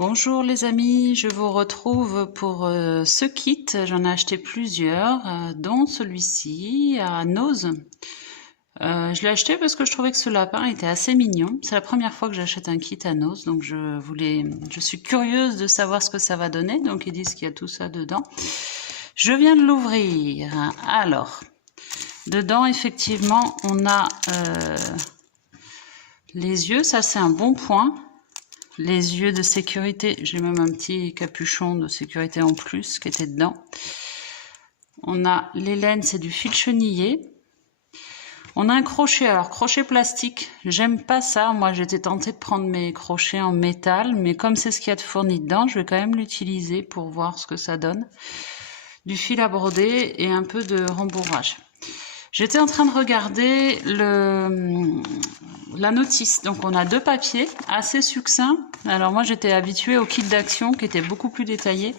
Bonjour les amis, je vous retrouve pour ce kit. J'en ai acheté plusieurs, dont celui-ci à Nose. Je l'ai acheté parce que je trouvais que ce lapin était assez mignon. C'est la première fois que j'achète un kit à Nose, donc je suis curieuse de savoir ce que ça va donner. Donc ils disent qu'il y a tout ça dedans. Je viens de l'ouvrir. Alors, dedans effectivement, on a les yeux. Ça c'est un bon point. Les yeux de sécurité, j'ai même un petit capuchon de sécurité en plus qui était dedans. On a les laines, c'est du fil chenillé. On a un crochet, alors crochet plastique, j'aime pas ça. Moi j'étais tentée de prendre mes crochets en métal, mais comme c'est ce qu'il y a de fourni dedans, je vais quand même l'utiliser pour voir ce que ça donne. Du fil à broder et un peu de rembourrage. J'étais en train de regarder la notice. Donc on a deux papiers assez succincts. Alors moi j'étais habituée au kit d'action qui était beaucoup plus détaillé.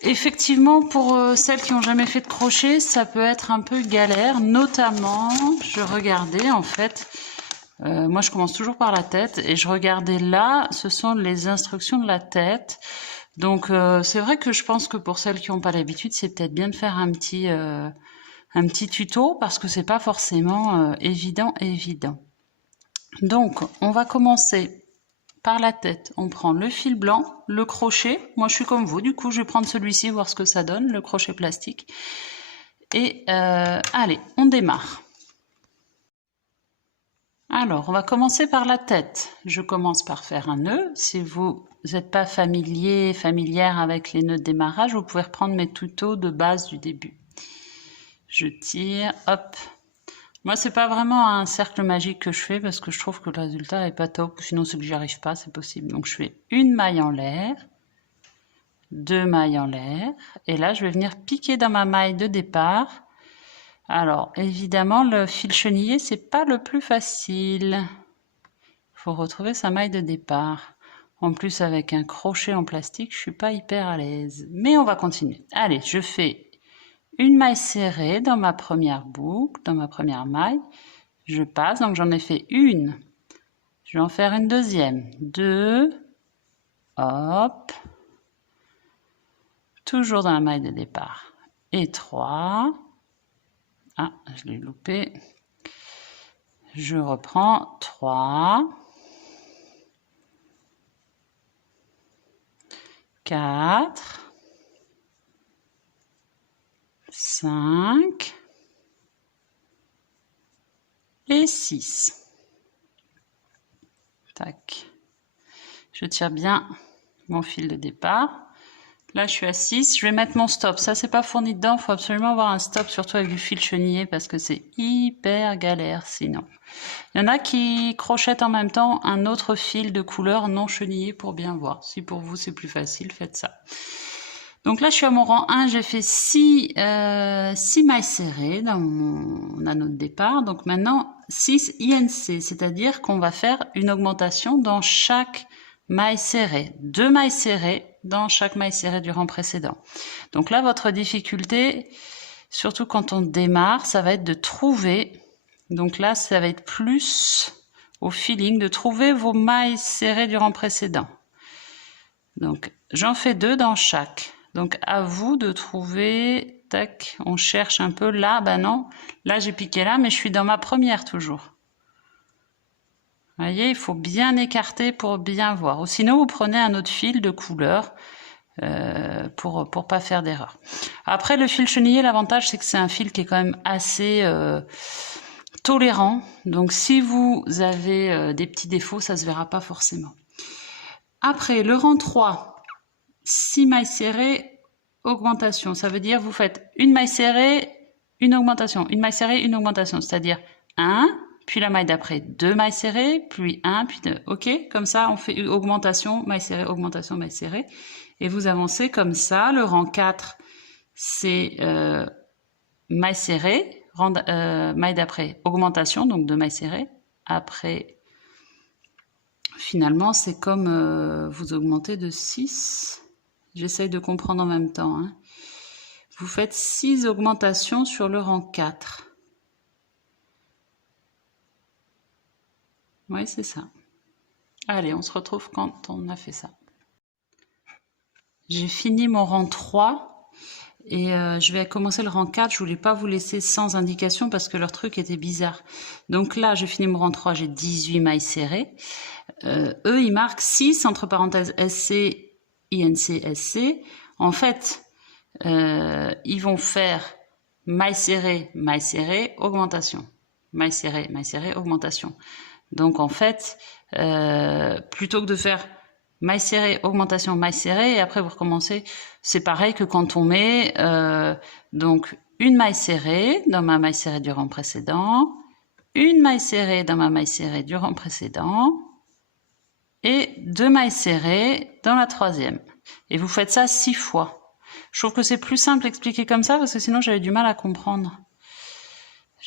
Effectivement, pour celles qui n'ont jamais fait de crochet, ça peut être un peu galère. Notamment, je regardais en fait, moi je commence toujours par la tête et je regardais là, ce sont les instructions de la tête. Donc c'est vrai que je pense que pour celles qui n'ont pas l'habitude, c'est peut-être bien de faire un petit tuto parce que c'est pas forcément évident. Donc on va commencer par la tête. On prend le fil blanc, le crochet. Moi je suis comme vous, du coup je vais prendre celui-ci, voir ce que ça donne, le crochet plastique. Et allez, on démarre. Alors on va commencer par la tête. Je commence par faire un nœud. Si vous n'êtes pas familière avec les nœuds de démarrage, vous pouvez reprendre mes tutos de base du début. Je tire, hop. Moi, c'est pas vraiment un cercle magique que je fais parce que je trouve que le résultat est pas top. Sinon, c'est que j'y arrive pas, c'est possible. Donc, je fais une maille en l'air, deux mailles en l'air. Et là, je vais venir piquer dans ma maille de départ. Alors, évidemment, le fil chenillé, c'est pas le plus facile. Il faut retrouver sa maille de départ. En plus, avec un crochet en plastique, je suis pas hyper à l'aise. Mais on va continuer. Allez, je fais une maille serrée dans ma première boucle, dans ma première maille. Je passe, donc j'en ai fait une. Je vais en faire une deuxième. Deux. Hop. Toujours dans la maille de départ. Et trois. Ah, je l'ai loupé. Je reprends. Trois. Quatre. 5 et 6. Tac. Je tire bien mon fil de départ. Là, je suis à 6. Je vais mettre mon stop. Ça, c'est pas fourni dedans. Il faut absolument avoir un stop, surtout avec du fil chenillé, parce que c'est hyper galère sinon. Il y en a qui crochettent en même temps un autre fil de couleur non chenillé pour bien voir. Si pour vous, c'est plus facile, faites ça. Donc là, je suis à mon rang 1, j'ai fait 6 mailles serrées dans mon anneau de départ. Donc maintenant, 6 INC, c'est-à-dire qu'on va faire une augmentation dans chaque maille serrée. 2 mailles serrées dans chaque maille serrée du rang précédent. Donc là, votre difficulté, surtout quand on démarre, ça va être de trouver, donc là, ça va être plus au feeling, de trouver vos mailles serrées du rang précédent. Donc, j'en fais 2 dans chaque. Donc, à vous de trouver, tac, on cherche un peu là, ben non, là j'ai piqué là, mais je suis dans ma première toujours. Vous voyez, il faut bien écarter pour bien voir. Ou sinon, vous prenez un autre fil de couleur pour pas faire d'erreur. Après, le fil chenillé, l'avantage, c'est que c'est un fil qui est quand même assez tolérant. Donc, si vous avez des petits défauts, ça se verra pas forcément. Après, le rang 3. 6 mailles serrées, augmentation. Ça veut dire vous faites une maille serrée, une augmentation. Une maille serrée, une augmentation. C'est-à-dire 1, puis la maille d'après 2 mailles serrées, puis 1, puis 2. OK? Comme ça, on fait une augmentation, maille serrée, augmentation, maille serrée. Et vous avancez comme ça. Le rang 4, c'est maille serrée, maille d'après augmentation, donc 2 mailles serrées. Après, finalement, c'est comme vous augmentez de 6. J'essaye de comprendre en même temps. Hein. Vous faites 6 augmentations sur le rang 4. Oui, c'est ça. Allez, on se retrouve quand on a fait ça. J'ai fini mon rang 3 et je vais commencer le rang 4. Je voulais pas vous laisser sans indication parce que leur truc était bizarre. Donc là, j'ai fini mon rang 3, j'ai 18 mailles serrées. Eux, ils marquent 6 entre parenthèses SC, INC, SC. En fait, ils vont faire maille serrée, augmentation. Maille serrée, augmentation. Donc en fait, plutôt que de faire maille serrée, augmentation, maille serrée, et après vous recommencez, c'est pareil que quand on met donc une maille serrée dans ma maille serrée du rang précédent, une maille serrée dans ma maille serrée du rang précédent, et 2 mailles serrées dans la troisième. Et vous faites ça 6 fois. Je trouve que c'est plus simple expliquer comme ça parce que sinon j'avais du mal à comprendre.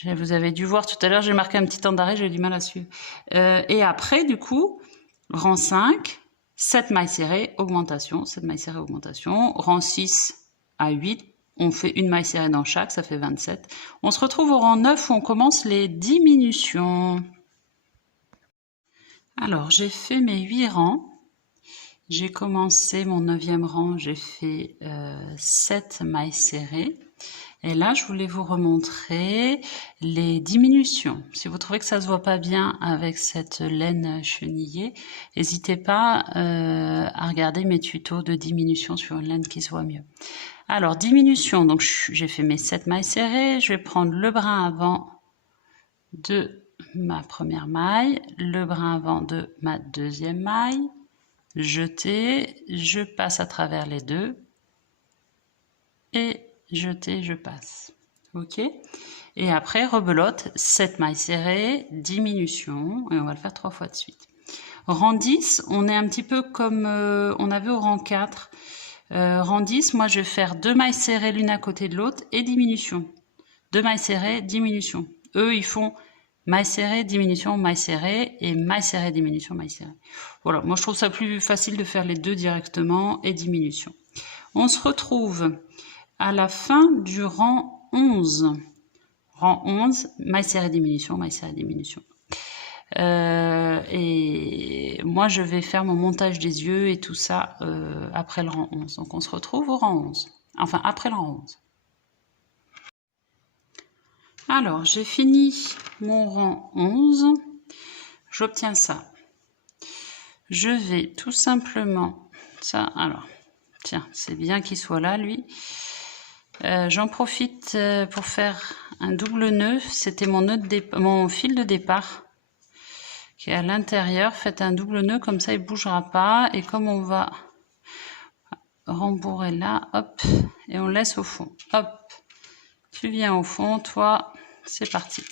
Vous avez dû voir tout à l'heure, j'ai marqué un petit temps d'arrêt, j'ai du mal à suivre. Et après, du coup, rang 5, 7 mailles serrées, augmentation, 7 mailles serrées, augmentation. Rang 6 à 8, on fait une maille serrée dans chaque, ça fait 27. On se retrouve au rang 9 où on commence les diminutions. Alors, j'ai fait mes 8 rangs. J'ai commencé mon 9e rang, j'ai fait 7 mailles serrées. Et là, je voulais vous remontrer les diminutions. Si vous trouvez que ça se voit pas bien avec cette laine chenillée, n'hésitez pas à regarder mes tutos de diminution sur une laine qui se voit mieux. Alors, diminution, donc j'ai fait mes 7 mailles serrées. Je vais prendre le brin avant de ma première maille, le brin avant de ma deuxième maille, jeter, je passe à travers les deux, et jeter, je passe. Ok. Et après, rebelote, 7 mailles serrées, diminution, et on va le faire 3 fois de suite. Rang 10, on est un petit peu comme on avait au rang 4. Rang 10, moi je vais faire 2 mailles serrées l'une à côté de l'autre et diminution. 2 mailles serrées, diminution. Eux, ils font maille serrée, diminution, maille serrée et maille serrée, diminution, maille serrée. Voilà, moi je trouve ça plus facile de faire les deux directement et diminution. On se retrouve à la fin du rang 11. Rang 11, maille serrée, diminution, maille serrée, diminution. Et moi, je vais faire mon montage des yeux et tout ça après le rang 11. Donc, on se retrouve au rang 11. Enfin, après le rang 11. Alors, j'ai fini mon rang 11. J'obtiens ça. Je vais tout simplement... Ça, alors, tiens, c'est bien qu'il soit là, lui. J'en profite pour faire un double nœud. C'était mon fil de départ qui est à l'intérieur. Faites un double nœud, comme ça il ne bougera pas. Et comme on va rembourrer là, hop, et on laisse au fond. Hop, tu viens au fond, toi, c'est parti.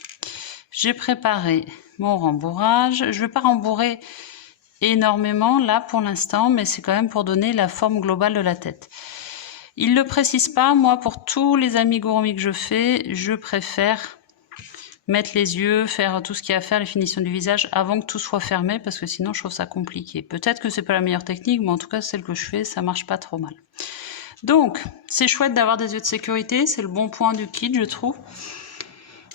J'ai préparé mon rembourrage. Je ne vais pas rembourrer énormément là pour l'instant, mais c'est quand même pour donner la forme globale de la tête. Il ne le précise pas, moi pour tous les amigurumis que je fais, je préfère mettre les yeux, faire tout ce qu'il y a à faire, les finitions du visage avant que tout soit fermé parce que sinon je trouve ça compliqué. Peut-être que c'est pas la meilleure technique, mais en tout cas celle que je fais, ça marche pas trop mal. Donc c'est chouette d'avoir des yeux de sécurité, c'est le bon point du kit je trouve.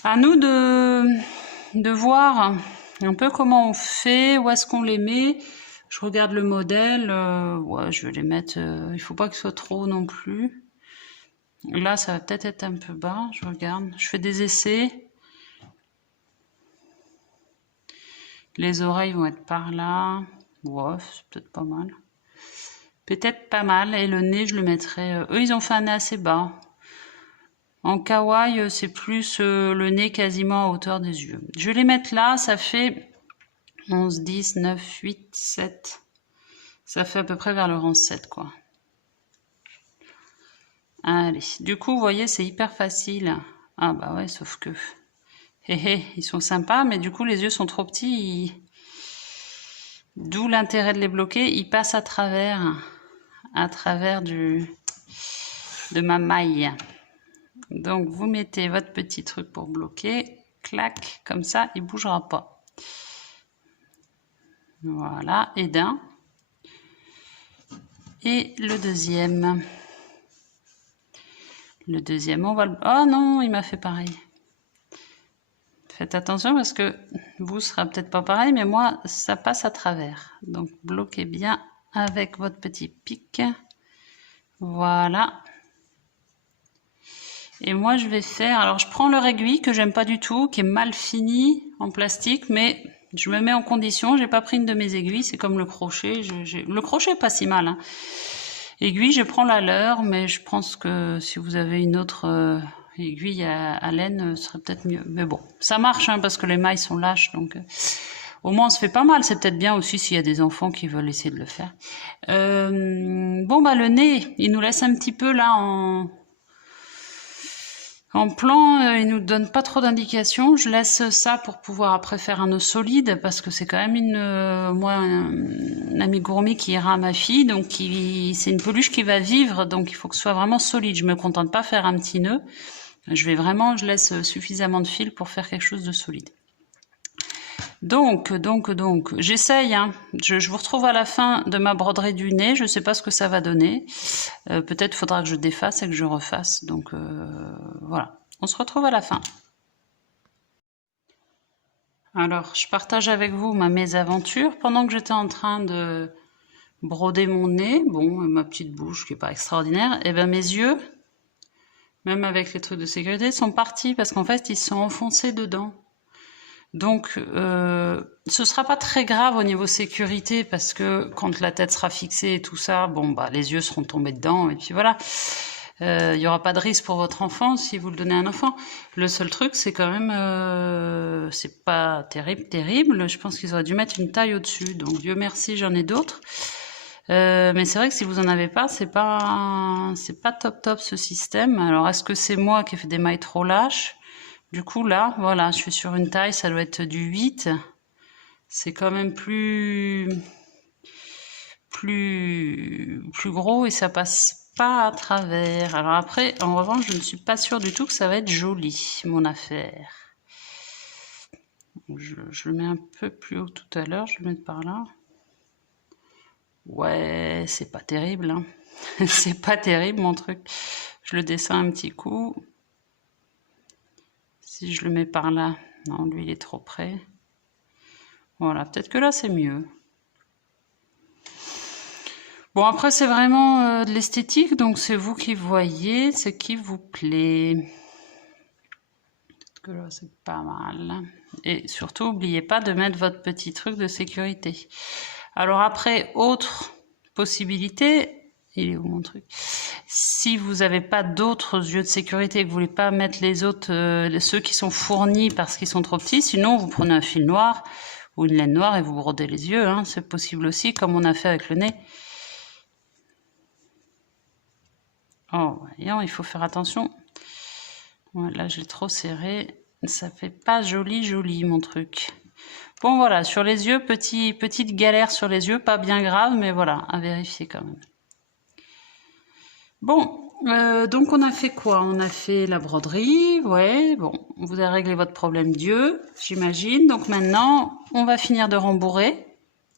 À nous de voir un peu comment on fait, où est-ce qu'on les met. Je regarde le modèle, ouais, je vais les mettre, il faut pas que ce soit trop non plus. Là, ça va peut-être être un peu bas, je regarde. Je fais des essais. Les oreilles vont être par là. Ouais, c'est peut-être pas mal. Peut-être pas mal. Et le nez, je le mettrai... eux, ils ont fait un nez assez bas. En kawaii, c'est plus le nez quasiment à hauteur des yeux. Je vais les mettre là, ça fait 11, 10, 9, 8, 7. Ça fait à peu près vers le rang 7, quoi. Allez, du coup, vous voyez, c'est hyper facile. Ah bah ouais, sauf que... ils sont sympas, mais du coup, les yeux sont trop petits. D'où l'intérêt de les bloquer. Ils passent à travers de ma maille. Donc, vous mettez votre petit truc pour bloquer. Clac, comme ça, il ne bougera pas. Voilà, et d'un. Et le deuxième. Le deuxième, on va le... Oh non, il m'a fait pareil. Faites attention parce que vous, ce sera peut-être pas pareil, mais moi, ça passe à travers. Donc, bloquez bien avec votre petit pic. Voilà. Et moi, je vais faire... Alors, je prends leur aiguille que j'aime pas du tout, qui est mal finie en plastique, mais je me mets en condition. J'ai pas pris une de mes aiguilles, c'est comme le crochet. Le crochet est pas si mal, hein. Aiguille, je prends la leur, mais je pense que si vous avez une autre aiguille à laine, ce serait peut-être mieux. Mais bon, ça marche, hein, parce que les mailles sont lâches, donc... Au moins, on se fait pas mal. C'est peut-être bien aussi s'il y a des enfants qui veulent essayer de le faire. Bon, bah le nez, il nous laisse un petit peu là en plan. Il nous donne pas trop d'indications. Je laisse ça pour pouvoir après faire un nœud solide parce que c'est quand même un amigurumi qui ira à ma fille. Donc, c'est une peluche qui va vivre. Donc, il faut que ce soit vraiment solide. Je me contente pas de faire un petit nœud. Je laisse suffisamment de fil pour faire quelque chose de solide. Donc, j'essaye, hein. Je vous retrouve à la fin de ma broderie du nez. Je ne sais pas ce que ça va donner. Peut-être faudra que je défasse et que je refasse. Donc, voilà. On se retrouve à la fin. Alors, je partage avec vous ma mésaventure. Pendant que j'étais en train de broder mon nez, bon, ma petite bouche qui n'est pas extraordinaire, et ben mes yeux, même avec les trucs de sécurité, sont partis parce qu'en fait, ils se sont enfoncés dedans. Donc, ce sera pas très grave au niveau sécurité parce que quand la tête sera fixée et tout ça, bon, bah, les yeux seront tombés dedans et puis voilà. Il y aura pas de risque pour votre enfant si vous le donnez à un enfant. Le seul truc, c'est quand même, c'est pas terrible. Je pense qu'ils auraient dû mettre une taille au-dessus. Donc, Dieu merci, j'en ai d'autres. Mais c'est vrai que si vous en avez pas, c'est pas top ce système. Alors, est-ce que c'est moi qui ai fait des mailles trop lâches? Du coup, là, voilà, je suis sur une taille, ça doit être du 8. C'est quand même plus gros et ça passe pas à travers. Alors après, en revanche, je ne suis pas sûre du tout que ça va être joli, mon affaire. Je le mets un peu plus haut tout à l'heure, je vais le mettre par là. Ouais, c'est pas terrible, hein. C'est pas terrible, mon truc. Je le descends un petit coup. Si je le mets par là, non, lui il est trop près. Voilà, peut-être que là c'est mieux. Bon, après c'est vraiment de l'esthétique, donc c'est vous qui voyez ce qui vous plaît. Peut-être que là c'est pas mal. Et surtout, n'oubliez pas de mettre votre petit truc de sécurité. Alors après, autre possibilité... Il est où mon truc? Si vous n'avez pas d'autres yeux de sécurité et que vous voulez pas mettre les autres, ceux qui sont fournis parce qu'ils sont trop petits, sinon vous prenez un fil noir ou une laine noire et vous brodez les yeux, hein. C'est possible aussi, comme on a fait avec le nez. Oh, voyons, il faut faire attention. Voilà, je l'ai trop serré. Ça fait pas joli mon truc. Bon voilà, sur les yeux, petite galère sur les yeux, pas bien grave, mais voilà, à vérifier quand même. Bon, donc on a fait quoi? On a fait la broderie, ouais, bon, vous avez réglé votre problème d'yeux, j'imagine. Donc maintenant, on va finir de rembourrer.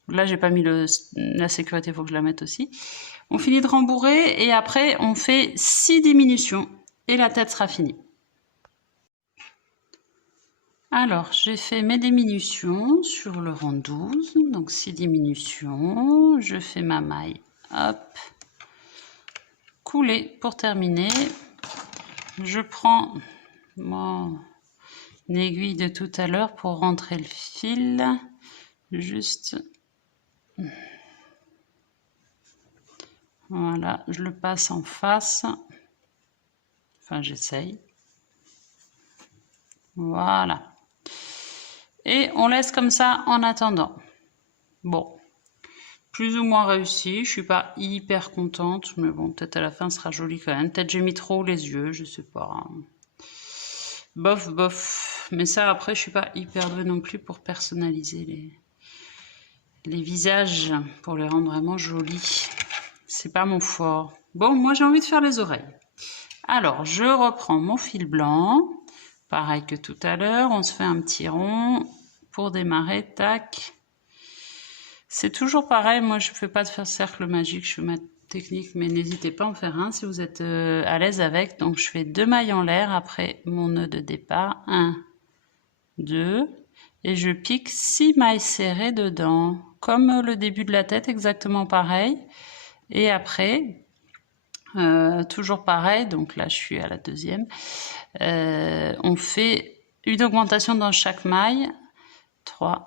Là, j'ai pas mis la sécurité, il faut que je la mette aussi. On finit de rembourrer et après, on fait 6 diminutions et la tête sera finie. Alors, j'ai fait mes diminutions sur le rang 12, donc 6 diminutions. Je fais ma maille, hop. Couler pour terminer. Je prends mon aiguille de tout à l'heure pour rentrer le fil. Juste. Voilà, je le passe en face. Enfin, j'essaye. Voilà. Et on laisse comme ça en attendant. Bon. Plus ou moins réussi, je suis pas hyper contente, mais bon, peut-être à la fin, ce sera joli quand même. Peut-être j'ai mis trop les yeux, je sais pas. Bof. Mais ça, après, je suis pas hyper douée non plus pour personnaliser les visages, pour les rendre vraiment jolis. C'est pas mon fort. Bon, moi, j'ai envie de faire les oreilles. Alors, je reprends mon fil blanc. Pareil que tout à l'heure, on se fait un petit rond pour démarrer, tac. C'est toujours pareil, moi je ne fais pas de faire cercle magique, je fais ma technique, mais n'hésitez pas à en faire un si vous êtes à l'aise avec. Donc je fais 2 mailles en l'air après mon nœud de départ, 1, 2, et je pique 6 mailles serrées dedans, comme le début de la tête, exactement pareil. Et après, Toujours pareil, donc là je suis à la deuxième. On fait une augmentation dans chaque maille, 3.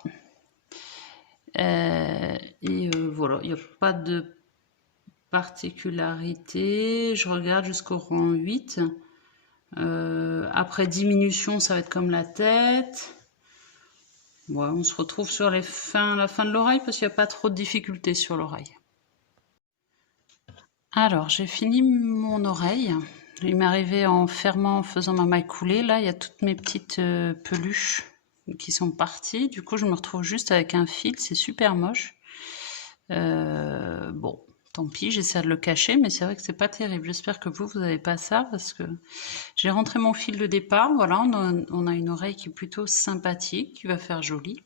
Voilà, il n'y a pas de particularité. Je regarde jusqu'au rang 8. Après diminution, ça va être comme la tête. Ouais, on se retrouve sur la fin de l'oreille parce qu'il n'y a pas trop de difficultés sur l'oreille. Alors, j'ai fini mon oreille. Il m'est arrivé en fermant, en faisant ma maille coulée. Là, il y a toutes mes petites peluches qui sont parties. Du coup, je me retrouve juste avec un fil. C'est super moche. Bon, tant pis, j'essaie de le cacher, mais c'est vrai que c'est pas terrible. J'espère que vous n'avez pas ça parce que j'ai rentré mon fil de départ. Voilà, on a une oreille qui est plutôt sympathique, qui va faire joli.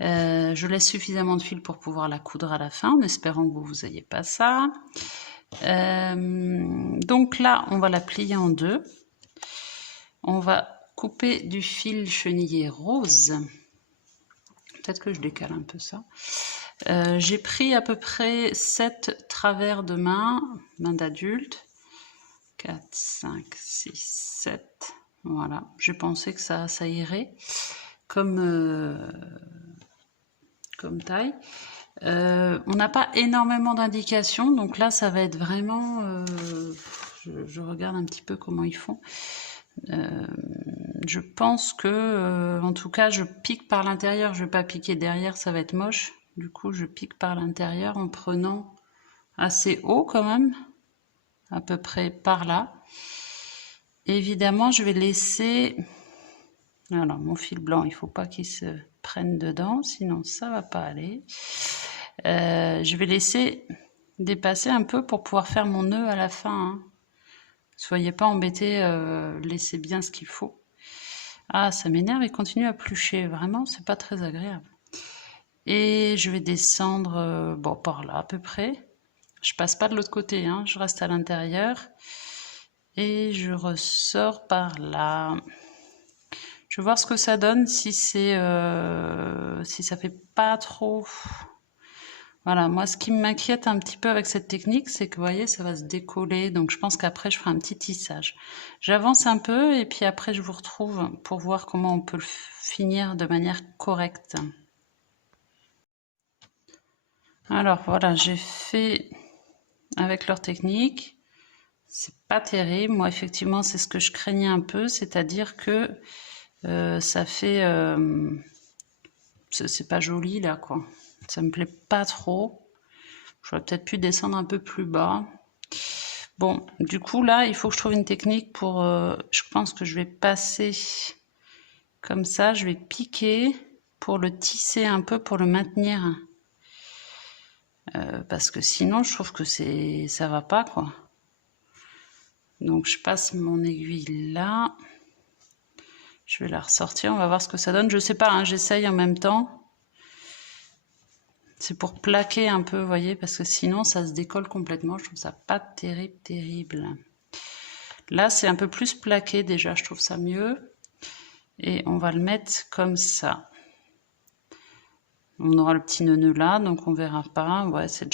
Je laisse suffisamment de fil pour pouvoir la coudre à la fin, en espérant que vous n'ayez pas ça. Donc là, on va la plier en deux. On va couper du fil chenillé rose. Peut-être que je décale un peu ça. J'ai pris à peu près 7 travers de main d'adulte. 4, 5, 6, 7. Voilà, j'ai pensé que ça irait comme taille. On n'a pas énormément d'indications, donc là ça va être vraiment... je regarde un petit peu comment ils font. Je pense que, en tout cas, je pique par l'intérieur, je ne vais pas piquer derrière, ça va être moche. Du coup, je pique par l'intérieur en prenant assez haut quand même, à peu près par là. Évidemment, je vais laisser... Alors, mon fil blanc, il ne faut pas qu'il se prenne dedans, sinon ça va pas aller. Je vais laisser dépasser un peu pour pouvoir faire mon nœud à la fin. Hein. Soyez pas embêtés, laissez bien ce qu'il faut. Ah, ça m'énerve, il continue à plucher. Vraiment, c'est pas très agréable. Et je vais descendre, bon, par là à peu près. Je passe pas de l'autre côté, hein, je reste à l'intérieur. Et je ressors par là. Je vais voir ce que ça donne, si c'est, si ça fait pas trop... Voilà, moi ce qui m'inquiète un petit peu avec cette technique, c'est que vous voyez, ça va se décoller. Donc je pense qu'après, je ferai un petit tissage. J'avance un peu et puis après, je vous retrouve pour voir comment on peut le finir de manière correcte. Alors voilà, j'ai fait avec leur technique. C'est pas terrible. Moi, effectivement, c'est ce que je craignais un peu, c'est-à-dire que ça fait... c'est pas joli là, quoi. Ça me plaît pas trop. J'aurais peut-être pu descendre un peu plus bas. Bon, du coup, là, il faut que je trouve une technique pour... je pense que je vais passer comme ça. Je vais piquer pour le tisser un peu, pour le maintenir. Parce que sinon, je trouve que ça va pas, quoi. Donc, je passe mon aiguille là. Je vais la ressortir. On va voir ce que ça donne. Je sais pas, hein, j'essaye en même temps. C'est pour plaquer un peu, vous voyez, parce que sinon, ça se décolle complètement. Je trouve ça pas terrible, terrible. Là, c'est un peu plus plaqué déjà. Je trouve ça mieux. Et on va le mettre comme ça. On aura le petit nœud là, donc on verra pas. Ouais, c'est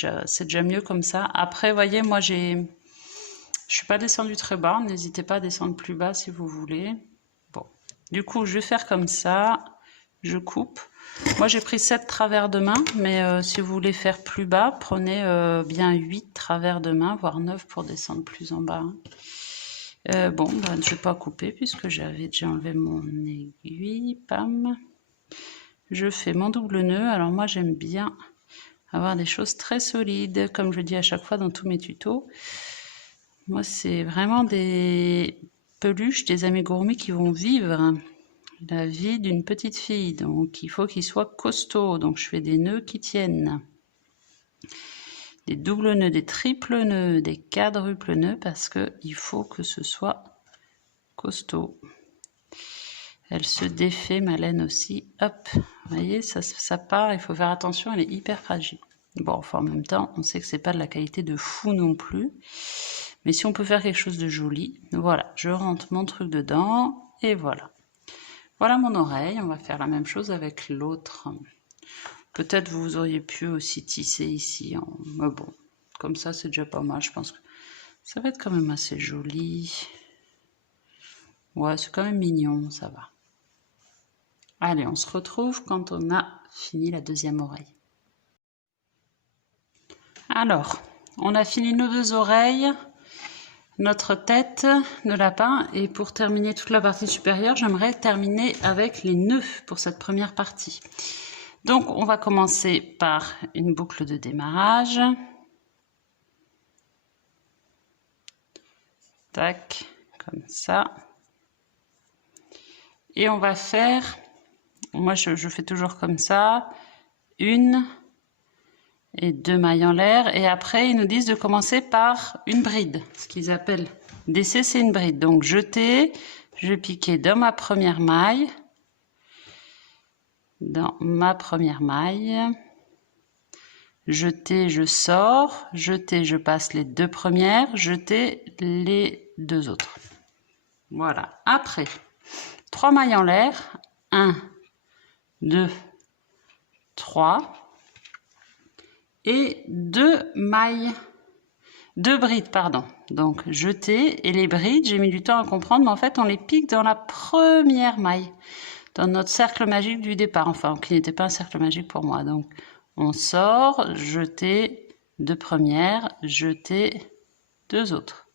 déjà mieux comme ça. Après, vous voyez, moi, je suis pas descendue très bas. N'hésitez pas à descendre plus bas si vous voulez. Bon, du coup, je vais faire comme ça. Je coupe. Moi, j'ai pris 7 travers de main, mais si vous voulez faire plus bas, prenez bien 8 travers de main, voire 9 pour descendre plus en bas. Bon, ben, je ne vais pas couper puisque j'avais déjà enlevé mon aiguille. Pam. Je fais mon double nœud. Alors moi, j'aime bien avoir des choses très solides, comme je dis à chaque fois dans tous mes tutos. Moi, c'est vraiment des peluches, des amigurumis qui vont vivre la vie d'une petite fille. Donc, il faut qu'ils soient costauds. Donc, je fais des nœuds qui tiennent. Des doubles nœuds, des triples nœuds, des quadruples nœuds, parce qu'il faut que ce soit costaud. Elle se défait, ma laine aussi. Hop, vous voyez, ça part, il faut faire attention, elle est hyper fragile. Bon, enfin, en même temps, on sait que c'est pas de la qualité de fou non plus. Mais si on peut faire quelque chose de joli, voilà, je rentre mon truc dedans, et voilà. Voilà mon oreille, on va faire la même chose avec l'autre. Peut-être vous auriez pu aussi tisser ici, mais bon, comme ça c'est déjà pas mal, je pense que Ça va être quand même assez joli. Ouais, c'est quand même mignon, ça va. Allez, on se retrouve quand on a fini la deuxième oreille. Alors, on a fini nos 2 oreilles, notre tête de lapin, et pour terminer toute la partie supérieure, j'aimerais terminer avec les nœuds pour cette première partie. Donc, on va commencer par une boucle de démarrage. Tac, comme ça. Et on va faire, moi je fais toujours comme ça, 1 et 2 mailles en l'air, et après ils nous disent de commencer par une bride, ce qu'ils appellent DC, c'est une bride. Donc jeter, je piquais dans ma première maille, jeter, je sors, jeter, je passe les 2 premières, jeter les 2 autres. Voilà. Après 3 mailles en l'air, 1, 2, 3, et 2 brides, pardon. Donc jeter, et les brides, j'ai mis du temps à comprendre, mais en fait on les pique dans la première maille, dans notre cercle magique du départ, enfin qui n'était pas un cercle magique pour moi. Donc on sort, jeter 2 premières, jeter 2 autres.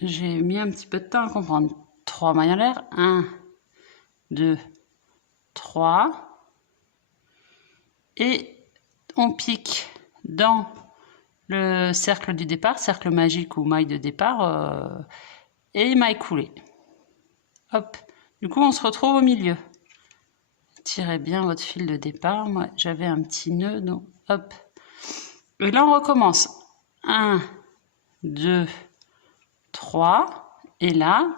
J'ai mis un petit peu de temps à comprendre. 3 mailles en l'air, 1, 2, 3, et on pique dans le cercle du départ, cercle magique ou maille de départ, et maille coulée. Hop, du coup on se retrouve au milieu. Tirez bien votre fil de départ, moi j'avais un petit nœud, donc hop. Et là on recommence. 1, 2, 3, et là,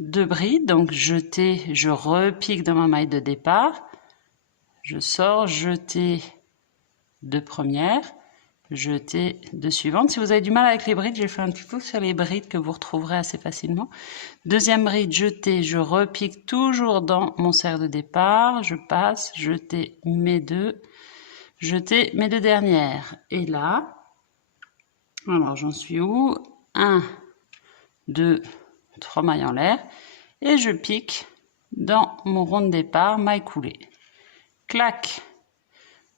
2 brides, donc jeter, je repique dans ma maille de départ, je sors, jeter 2 premières, jeter 2 suivantes. Si vous avez du mal avec les brides, j'ai fait un tuto sur les brides que vous retrouverez assez facilement. Deuxième bride, jeter, je repique toujours dans mon cercle de départ, je passe, jeter mes 2, jeter mes 2 dernières. Et là, alors j'en suis où? 1, 2, 3 mailles en l'air, et je pique dans mon rond de départ, maille coulée. Clac,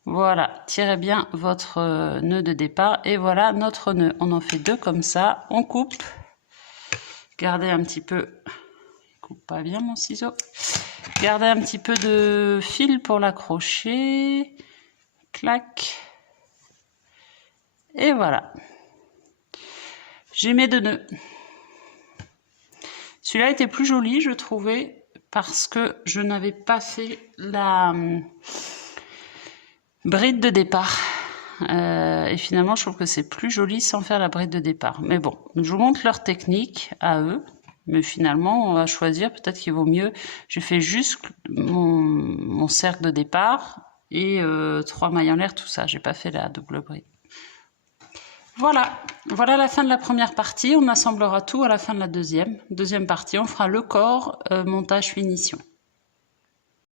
voilà, tirez bien votre nœud de départ, et voilà notre nœud. On en fait 2 comme ça, on coupe, gardez un petit peu, il coupe pas bien mon ciseau, gardez un petit peu de fil pour l'accrocher, clac, et voilà, j'ai mes 2 nœuds. Celui-là était plus joli, je trouvais, parce que je n'avais pas fait la bride de départ. Et finalement, je trouve que c'est plus joli sans faire la bride de départ. Mais bon, je vous montre leur technique à eux. Mais finalement, on va choisir, peut-être qu'il vaut mieux. J'ai fait juste mon cercle de départ et 3 mailles en l'air, tout ça. J'ai pas fait la double bride. Voilà, voilà la fin de la première partie. On assemblera tout à la fin de la deuxième partie. On fera le corps, montage, finition.